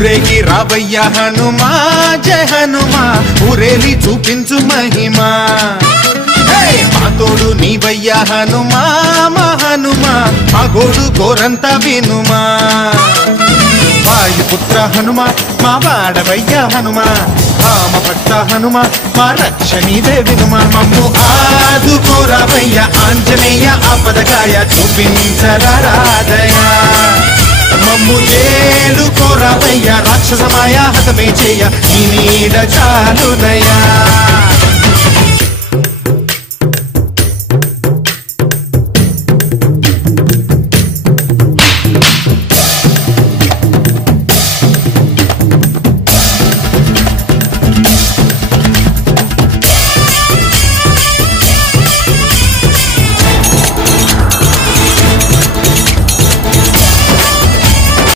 ఊరేగి రావయ్య హనుమా జయ హనుమా ఊరేలి చూపించు మహిమా మా తోడు నీవయ్య హనుమా మా హనుమా మా గోడు గోరంత వినుమా వాయుపుత్ర హనుమా మా వాడవయ్య హనుమా రామభక్త హనుమా మా రక్షణీదే వినుమా మమ్ము ఆదుకోరావయ్య ఆంజనేయ ఆపదకాయ చూపించరాదయ మమ్ము ఏలుకోరావయ్య రాక్షసమాయ హతమే చేయ నీ నీడ చాలుదయా